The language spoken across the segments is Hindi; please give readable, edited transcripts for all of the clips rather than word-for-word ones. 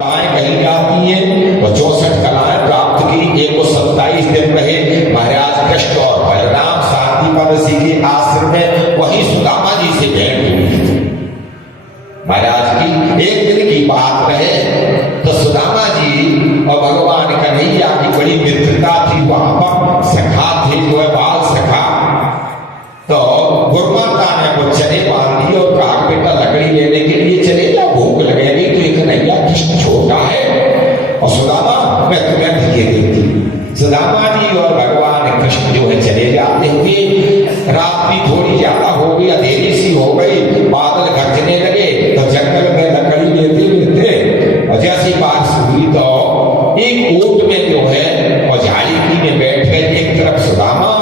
कही जाती हैं और 64 कलाएं प्राप्त की। 127 दिन रहे महाराज कृष्ण और बलराम शांतिवन ऋषि के आश्रम में, वही सुदामा जी से भेंट हुई महाराज की। एक दिन की बात रहे तो सुदामा जी और भगवान कन्हैया की बड़ी मित्रता थी। वहां पर सखा थे, जो है बाल सखा। तो गुरुमाता ने वो चने बांध दिए और कहा बेटा लकड़ी लेने के लिए चले जा, भूख लगेगी। तो एक कन्हैया कृष्ण छोटा है और सुदामा मैं तुम्हें दिए देती। सुदामा जी और भगवान कृष्ण जो है चले जाते हुए, रात भी थोड़ी ज्यादा हो गई, अंधेरी सी हो गई, बादल गरजने लगे। तो जंगल में लकड़ी लेते हुए थे और जैसी बारिश हुई तो एक ऊंट में जो है और झाड़ी में बैठ गए। एक तरफ सुदामा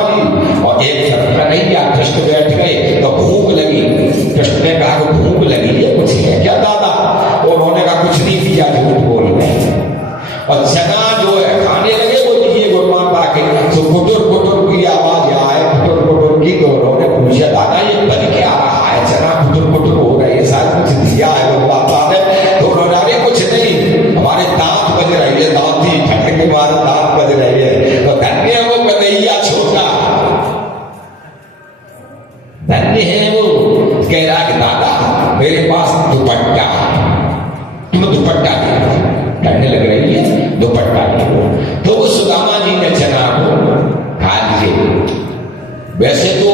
और एक तरफ कन्हैया कृष्ण बैठ गए। तो भूख लगी। कृष्ण ने कहा कि भूख लगी है, कुछ है क्या दादा? उन्होंने कहा कुछ नहीं दिया, झूठ बोल रहे। और चना जो है खाने लगे, वो दिए गुरुमाता के। तो कुटुर कुटुर की आवाज आए, कुटुर कुटुर की। तो उन्होंने पूछा दादा ये बन क्या रहा है? चना कुटुर कुटुर हो रही है, शायद कुछ दिया है गुरुमाता ने। तो उन्होंने अरे कुछ नहीं, हमारे दांत बज रही है, दांत ही ठंड के मारे दांत बज रही है। तो धन्य है वो कन्हैया छोटा, धन्य है वो। कह रहा कि दादा मेरे पास दुपट्टा, तुम दुपट्टा दे, ठंड लग रही है, दुपट्टा दे। तो वो सुदामा जी ने चना को खा लीजिए। वैसे तो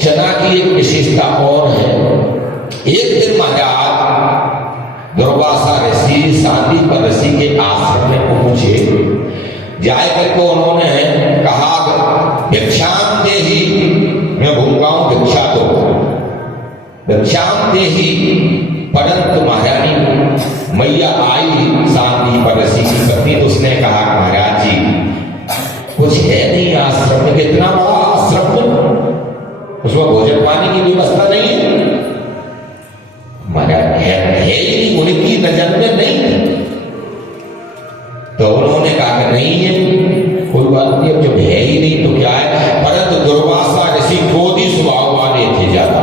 चना की एक विशेषता और है। एक दिन महाराज दुर्वासा ऋषि शांतिवन ऋषि के आश्रम में पहुंचे। जाए करके उन्होंने कहा भिक्षाम देहि, मैं भूल रहा हूं, भिक्षा दो, भिक्षाम देहि। परंतु महारानी मैया आई शांतिवन ऋषि की पत्नी, तो उसने कहा महाराज जी कुछ है नहीं आश्रम में, कितना बड़ा आश्रम, उसमें भोजन पानी की व्यवस्था नहीं है। महाराज है ही नहीं, उनकी नजर में नहीं थी। तो उन्होंने कहा कि नहीं है, कोई बात नहीं, अब जब है ही नहीं तो क्या है। परंतु दुर्वासा ऋषि क्रोधी स्वभाव वाले थे ज्यादा।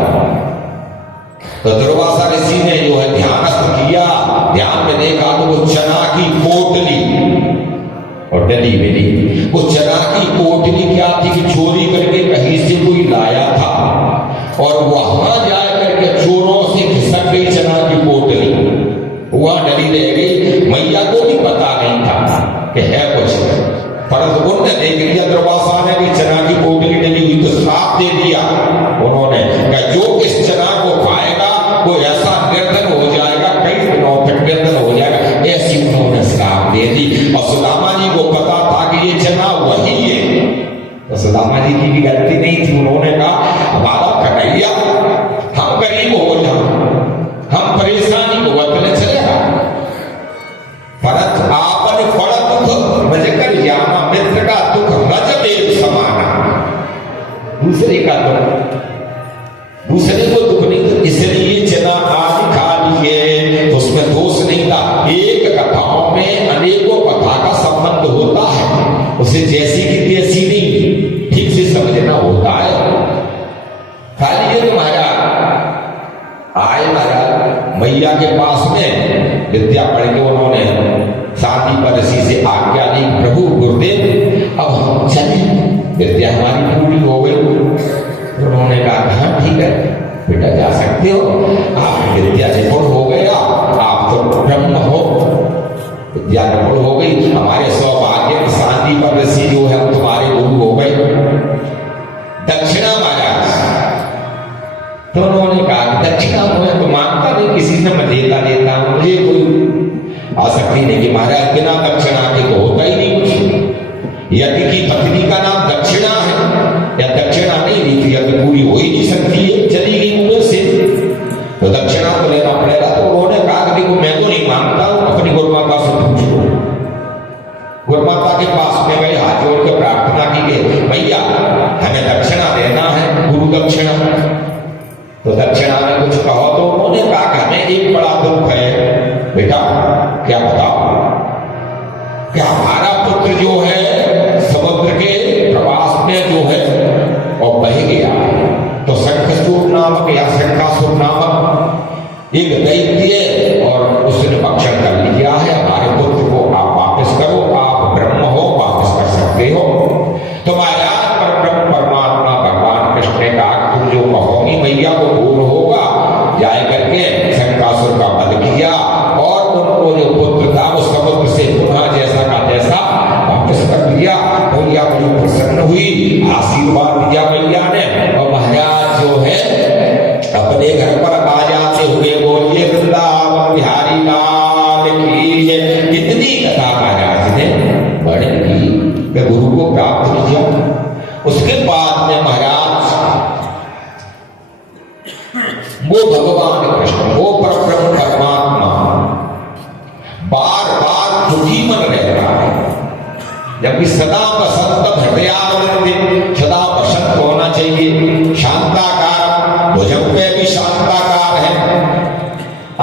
तो दुर्वासा ऋषि ने जो है ध्यानस्थ किया, ध्यान में देखा तो वो चना की पोटली और डली मिली। वो चना की पोटली क्या थी कि चोरी करके कहीं से कोई लाया था और वहां जा करके चोरों से खिसक गई चना की पोटली, वहां डली रह गई। मैया को भी पता नहीं था कि है कुछ, परंतु उन्होंने देख लिया दुर्वासा ने कि चना की पोटली डली हुई, तो श्राप दे दिया। उन्होंने कहा जो इस चना को खाएगा वो ऐसा निर्धन हो जाएगा, कई दिनों तक निर्धन हो जाएगा, ऐसी उन्होंने श्राप दे दी। और सुदामा जी को पता था कि ये चना वही है, तो सुदामा जी की भी गलती नहीं थी। उन्होंने कहा हमारा कन्हैया, हम गरीब हो जाए, हम परेशानी भुगतने चलेगा, परंतु आपने बड़ा दुख मजे कर जाना, मित्र का दुख मजबेब समाना। दूसरे का दुख, दूसरे को दुख नहीं था, इसलिए चना आज खा लिए, उसमें दोष नहीं था। एक कथाओं में अनेकों कथा का संबंध होता है, उसे जैसी की तैसी नहीं, ठीक से समझना होता है। खाली ये महाराज आए, महाराज मैया के पास में विद्या पढ़ के उन्होंने शांतिवन ऋषि से आज्ञा ली, प्रभु गुरुदेव अब हम चले, विद्या हमारी पूरी हो गई। उन्होंने कहा हाँ ठीक है बेटा, जा सकते हो, आप विद्या निपुण हो गया, आप तो ब्रह्म हो, विद्या निपुण हो गई। हमारे सौभाग्य शांतिवन ऋषि जो है तुम्हारे गुरु हो गए। दक्षिणा महाराज, तो उन्होंने कहा दक्षिणा मैं तो मांगता नहीं किसी से, मैं देता देता हूं, मुझे कोई आसक्ति नहीं कि महाराज बिना दक्षिणा के तो होता ही नहीं कुछ। यदि की पत्नी का नाम दक्षिणा है या दक्षिणा नहीं दी थी, अभी पूरी हो ही नहीं सकती है, चली गई मुंह से, तो दक्षिणा तो लेना पड़ेगा। तो उन्होंने कहा कि देखो मैं तो नहीं मांगता हूं, अपनी गुरुमाता से पूछ लो। गुरुमाता के पास में गए, हाथ जोड़ के प्रार्थना की गई, भैया हमें दक्षिणा देना है, गुरु दक्षिणा। तो दक्षिणा में कुछ कहो। तो उन्होंने कहा कि हमें एक बड़ा दुख है बेटा, क्या बताओ, क्या हमारा पुत्र जो है समुद्र के प्रवास में जो है और बह गया, तो शंखचूड़ नामक या शंखासुर नामक एक दैत्य और उसने भक्षण कर लिया, बार बार दुखी मन रहता है, जबकि सदा बसंत हृदयानंद, सदा बसंत होना चाहिए, शांताकार, भुजंग पे भी शांताकार है,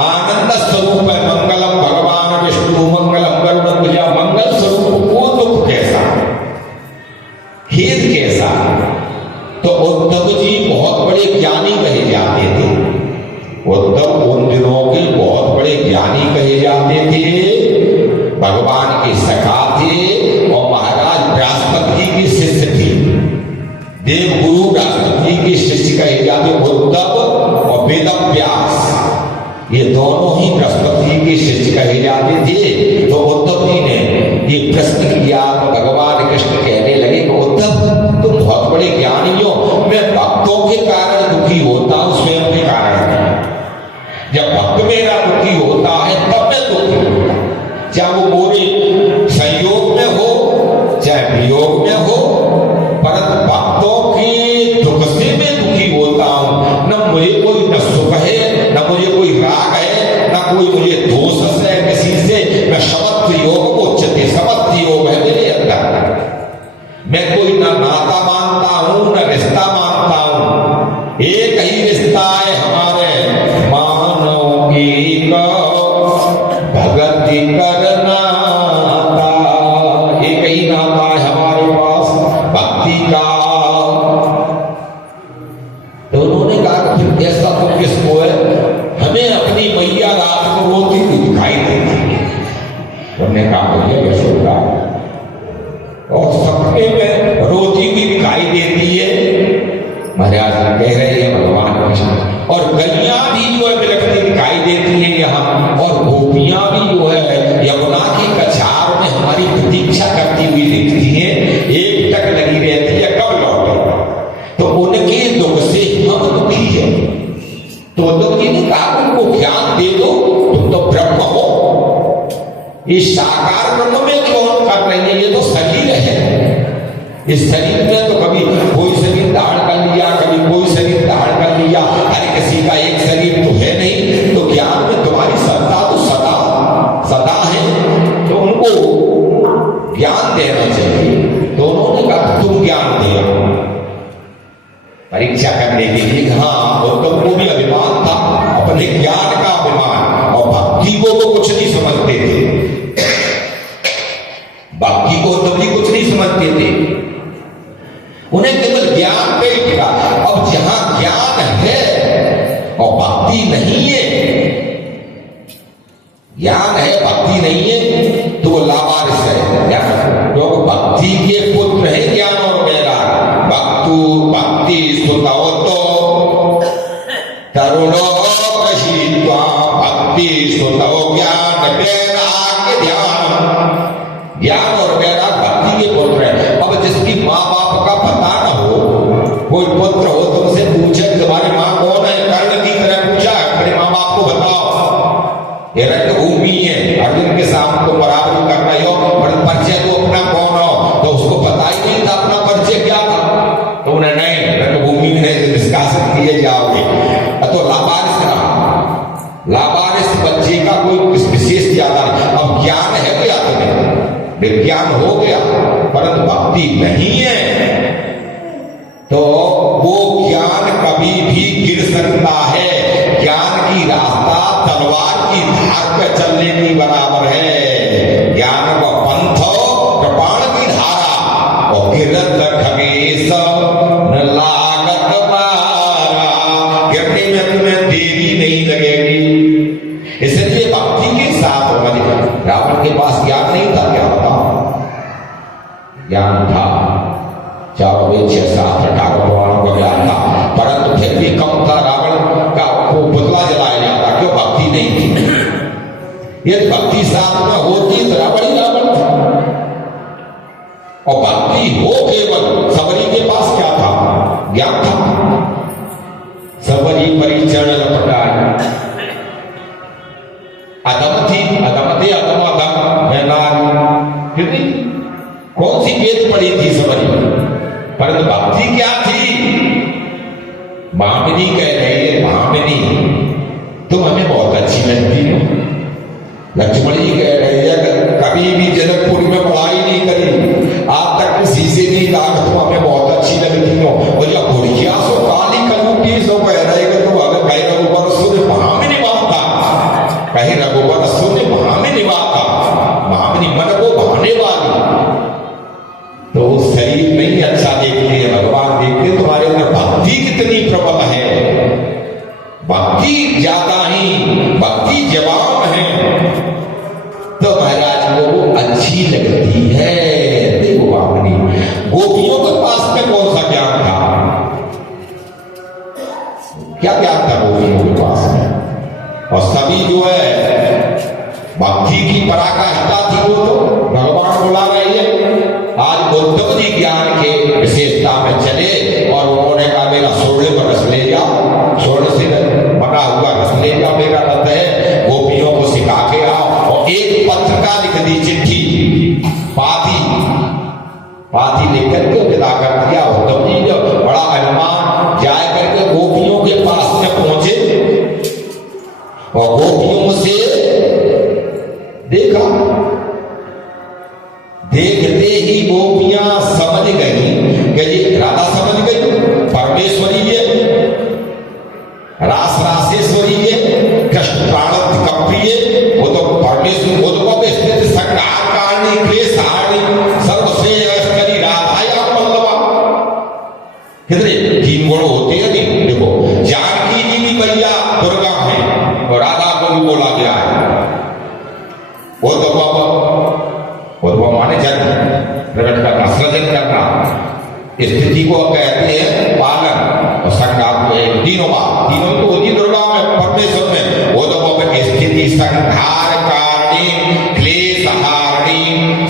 आनंद स्वरूप है, मंगलम भगवान विष्णु मंगलम गरुड़ ध्वजा, मंगल स्वरूप वो दुख कैसा, खेद कैसा। तो उद्धव जी बहुत बड़े ज्ञानी कहे जाते थे, उद्धव उन दिनों के बहुत बड़े ज्ञानी कहे जाते थे, भगवान के सखा थे और महाराज बृहस्पति जी के शिष्य थे, देवगुरु बृहस्पति जी के शिष्य कहे जाते उद्धव और वेदव्यास, ये दोनों ही बृहस्पति जी के शिष्य कहे जाते थे। तो उद्धव जी ने ये प्रश्न किया तो भगवान कृष्ण कहने लगे कि उद्धव तुम बहुत बड़े ज्ञानी हो, मैं भक्तों के कारण दुखी होता हूं, स्वयं के कारण नहीं। जब भक्त मेरा दुखी होता है तब मैं दुखी होता, चाहे वो मोरे संयोग में हो चाहे वियोग में हो, परंतु भक्तों के दुख से मैं दुखी होता हूं। न मुझे कोई न सुख है, न मुझे कोई राग है, न कोई मुझे दोष है किसी से। मैं समत्व योग को उच्चते, समत्व योग है मेरे अंदर, मैं कोई न नाता मानता हूं न रिश्ता मानता हूं, एक ही रिश्ता है हमारे, मानव एक भगति करना, एक ही नाता है हमारे पास भक्ति का। तो उन्होंने कहा कि ऐसा तो किसको है, हमें अपनी मैया रात को रोती हुई दिखाई देती है। हमने कहा भैया यशोदा, और सपने में रोती हुई दिखाई देती है, महाराज कह रहे हैं भगवान कृष्ण, और गैया भी जो है बिलखती दिखाई देती है यहाँ, और गोपियां भी जो है यमुना के कछार में हमारी प्रतीक्षा करती हुई दिखती है, एक टक लगी रहती है कब लौटे। तो उनके दुख से हम दुखी है। तो उद्धव जी ने कहा उनको ज्ञान दे दो, तुम तो ब्रह्म हो, इस साकार ब्रह्म में क्यों कर रही है, ये तो शरीर है, इस शरीर में तो कभी कोई शरीर धारण कर लिया, कभी कोई शरीर धारण कर लिया, हर किसी का एक शरीर तो है नहीं। तो ज्ञान में तुम्हारी सत्ता तो सदा सदा है, तो उनको ज्ञान देना चाहिए। तो उन्होंने कहा तुम ज्ञान दे, परीक्षा करने के लिए। हाँ, उद्धव को भी अभिमान था, अपने ज्ञान का अभिमान, और भक्ति को वो कुछ नहीं समझते थे, भक्ति को उद्धव जी कुछ नहीं समझते थे, उन्हें केवल ज्ञान पे ही टिका। अब जहां ज्ञान है और भक्ति नहीं है, ज्ञान है भक्ति नहीं है, तो वो लावारिस है ज्ञान, क्योंकि भक्ति के पुत्र है ज्ञान और वैराग। भक्तु भक्ति सुतौ तो तरुणो कशीत्वा, भक्ति सुतौ ज्ञान वैराग्य ध्यान, ज्ञान और वैराग भक्ति के पुत्र है। अब जिसकी माँ बाप का पता न हो, कोई पुत्र हो तुमसे पूछे तुम्हारी माँ कौन है, कर्ण की तरह पूछा अपने माँ बाप को बताओ, ये रंग भूमि है, अर्जुन के साथ तो बराबर कर रहे हो, पर परिचय तो अपना कौन हो, तो उसको पता ही नहीं था अपना परिचय क्या था। तो उन्हें नहीं, रंग भूमि में निष्कासित किए जाओगे। तो लावारिस रहा, लावारिस बच्चे का कोई विशेष ज्यादा नहीं। अब ज्ञान है गया तुम्हें, विज्ञान हो गया, परंतु भक्ति नहीं है, तो वो ज्ञान कभी भी गिर सकता है। ज्ञान की रास्ता तलवार की धार पे चलने की बराबर है। ज्ञान का पंथ कृपाण की धारा, और गिरत खगेश न लागत मारा, गिरने में तुम्हें देरी नहीं लगेगी। इसलिए भक्ति के साथ होगा। रावण के पास ज्ञान नहीं था, क्या बताओ, ज्ञान था, चारों वेद 6-7 18 पुराणों का ज्ञान था, परंतु फिर भी कम था। रावण का को पुतला जलाया जाता, क्यों, भक्ति नहीं थी। यदि भक्ति साथ में होती तो रावण ही रावण था, और भक्ति हो केवल। सबरी के पास क्या था, ज्ञान था। सबरी परिचरण लपटाए, अदम थी, अदमते अदम अदम मैं नारी, कितनी कौन सी वेद पढ़ी थी सबरी, परंतु भक्ति क्या थी। भामिनी कह रही है, भामिनी तुम हमें बहुत अच्छी लगती हो। लक्ष्मण जी कह रही है कभी भी जनकपुर में पढ़ाई नहीं करी, आज तक किसी से नहीं कहा तुम हमें बहुत अच्छी लगती हो, और जब बुढ़िया सो काली कलूटी सो कह रहे कि तुम अगर कहीं रघुबर सुन वहां में निभाता, कहीं रघुबर सुन वहां में निभाता, महामनी मन को भाने वाली, तो शरीर नहीं अच्छा देखते हैं भगवान, देखते तुम्हारे अंदर भक्ति कितनी प्रबल है, भक्ति ज्यादा ही, भक्ति जवाब है, तो महाराज को वो अच्छी लगती है। देखो भावनी गोपियों के पास में कौन सा ज्ञान था, क्या ज्ञान था गोपियों के पास में, और सभी जो है भक्ति की पराकाष्ठा थी, वो तो भगवान बुला रही है। आज उद्धव जी ज्ञान के विशेषता में चले और उन्होंने कहा मेरा स्वर्ण पर रस ले जाओ, स्वर्ण से बना हुआ रस ले जाओ, मेरा रथ है, गोपियों को सिखा के आओ, और एक पत्रिका लिख दी, चिट्ठी पाती लिख करके विदा कर दिया। उद्धव जी ने बड़ा अनुमान जाए करके गोपियों के पास में पहुंचे और गोपियों से देखा, देखते ही गोपियां समझ गई कि ये राधा समझ गई परमेश्वरी है, रास रासेश्वरी है, कृष्ण प्राण कप्रिय, वो तो परमेश्वर, वो तो स्थित संहार कारणी क्लेश हारणी सर्वश्रेयस्करी राधाया पल्लवा। कितने 3 गुण होते हैं नहीं, देखो जानकी जी भी भैया दुर्गा है और राधा को भी बोला गया है, वो तो माने जन्म प्रकट करना, सृजन करना, स्थिति को कहते हैं पालन, और संघात को एक तीनों तो होती दुर्गा में, परमेश्वर में, वो तो स्थिति संहार कारणी क्लेश हारणी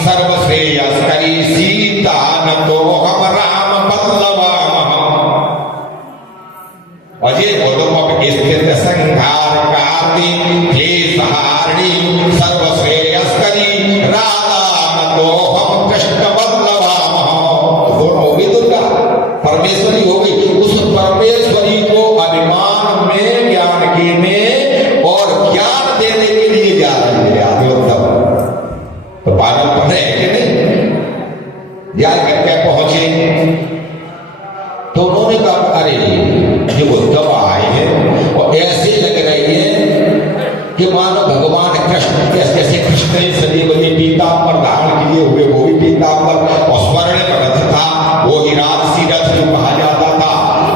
सर्वश्रेयस्करी सीता न तो हम राम बल्लवा, अजय वो तो स्थित संहार कारणी क्लेश हारणी सर्वश्रेयस्करी राधा न तो हम कृष्ण बल्लवा, दोनों हो गई दुर्गा, परमेश्वरी हो गई। उस परमेश्वरी को अभिमान में ज्ञान के में और ज्ञान देने के लिए जा रही है तो पागल पड़े है कि नहीं, जा करके पहुंचे तो उन्होंने कहा अरे ये उद्धव आए हैं और ऐसे लग रही है कि मानो भगवान कृष्ण जैसे कृष्ण ने सदैव ये पीताम्बर धारण किए हुए, वो भी पीताम्बर और स्वर्ण रथ था, वो ही राजसी रथ जो कहा जाता था।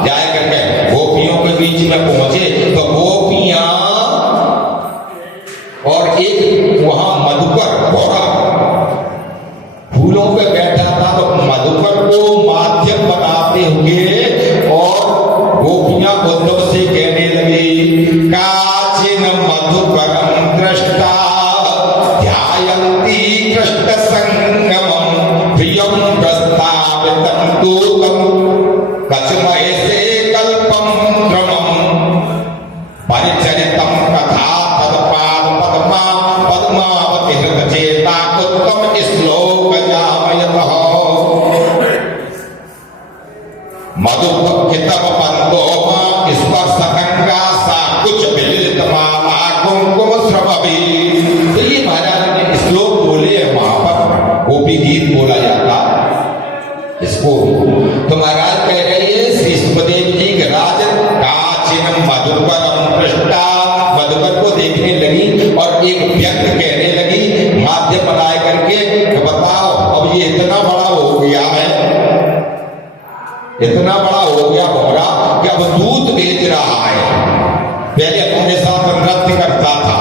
जाए करके गोपियों के बीच में पहुंचे तो गोपियां और एक वहां मधुकर घोड़ा फूलों पे बैठा था, तो मधुकर को माध्यम बनाते हुए और गोपियां उद्धव से कहने लगी काचिन मधुकरम दृष्टा ध्यायन्ती कृष्ण संगमम प्रियम प्रस्तावितं दूतम कचमहे से कल्पम क्रमम परिचरितम कथा तत्पाद पद्मा पद्मावती हृत चेता उत्तम श्लोक जामयतः मधुकितम बंदोमा स्पर्शकंगा सा कुछ मिलित माला कुमकुम श्रवभी। तो ये महाराज ने श्लोक बोले वहां पर गोपी गीत बोला जाता इसको। तो महाराज कह रहे हैं श्री सुखदेव जी के राजन काचिन मधुकरम पृष्ठा, मधुकर को देखने लगी और एक व्यक्त कहने लगी माध्यम बनाए करके बताओ अब ये इतना बड़ा हो गया है, इतना बड़ा हो गया भौरा कि अब दूध बेच रहा है, पहले हमारे साथ नृत्य करता था,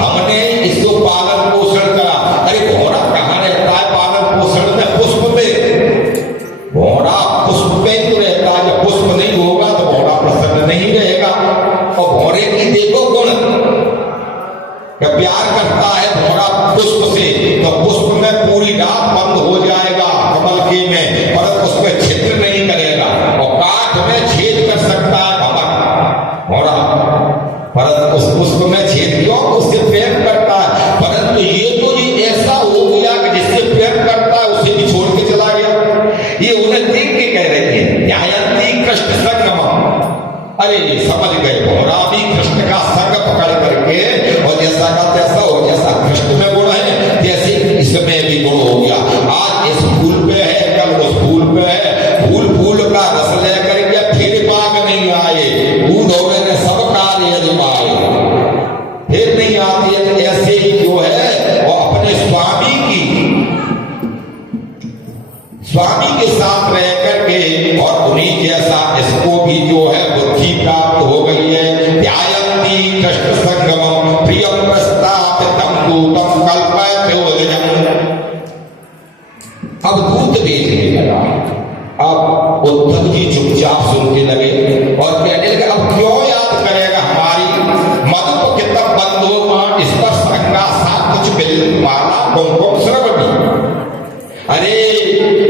हमने इसको पालन पोषण करा। अरे घोड़ा कहाँ रहता है पालन पोषण में? पुष्प में। घोड़ा पुष्प में तो रहता है, जब पुष्प नहीं होगा तो घोड़ा प्रसन्न नहीं रहेगा। और घोड़े की देखो गुण, जब प्यार करता है घोड़ा पुष्प से तो पुष्प में पूरी रात बंद हो जाएगा कमल के में, परंतु उसमें छिद्र नहीं करेगा, और काठ में छेद कर सकता है घोड़ा, परंतु उस पुष्प में छेद क्यों? उससे प्रेम करता है। परंतु ये तो ये ऐसा हो गया कि जिससे प्रेम करता है उसे भी छोड़ के चला गया। ये उन्हें देख के कह रहे थे न्यायंती कृष्ण संगम। अरे समझ गए, घोड़ा भी कृष्ण का संग पकड़ करके और जैसा का तैसा हो, जैसा कृष्ण दूतम कल्पयत्योदयम्। अब दूत भेजने लगा। अब उद्धव जी चुपचाप सुनते लगे और कहने लगे अब क्यों याद करेगा हमारी मधुपकित बंधु मान स्पर्श रंगा साथ कुछ बिल माला कुमकुम श्रवणी। अरे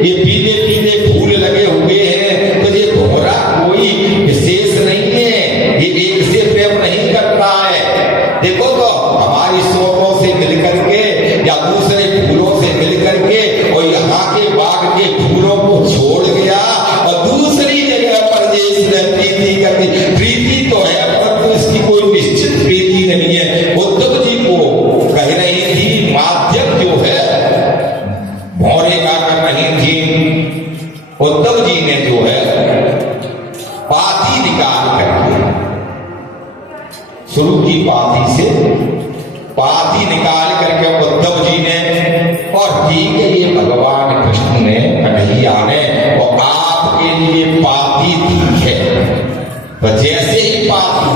ये पीले पीले फूल लगे हुए हैं तो ये भोरा कोई विशेष नहीं है, ये एक से प्रेम नहीं करता है। देखो तो हमारी शोकों से मिलकर के या दूसरे फूलों से मिलकर के और यहाँ के बाग के फूलों को छोड़ गया और दूसरी जगह पर ये इसने प्रीति करती। प्रीति तो है परंतु इसकी कोई निश्चित प्रीति नहीं है। उद्धव जी को कह रही थी माध्यम जो है भौरे का कर रही थी। उद्धव जी ने जो है पाथी निकाल करके शुरू की पाथी से पाथी निकाल करके उद्धव जी ने और ठीक है ये भगवान कृष्ण ने कन्हैया ने और आपके लिए पाथी दी है। तो जैसे ही पाथी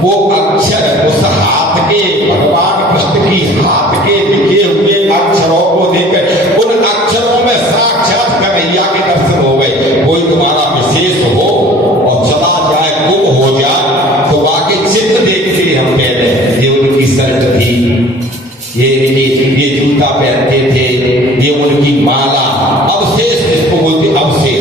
वो अक्षर उस हाथ के भगवान कृष्ण की हाथ के लिखे हुए अक्षरों को देखकर उन अक्षरों में साक्षात कन्हैया के दर्शन हो गए। कोई तुम्हारा विशेष हो और चला जाए गुम हो जाए तो बाकी चित्र देखते हम कह रहे हैं ये उनकी शर्ट थी, ये जूता पहनते थे, ये उनकी माला। अवशेष इसको बोलते अवशेष।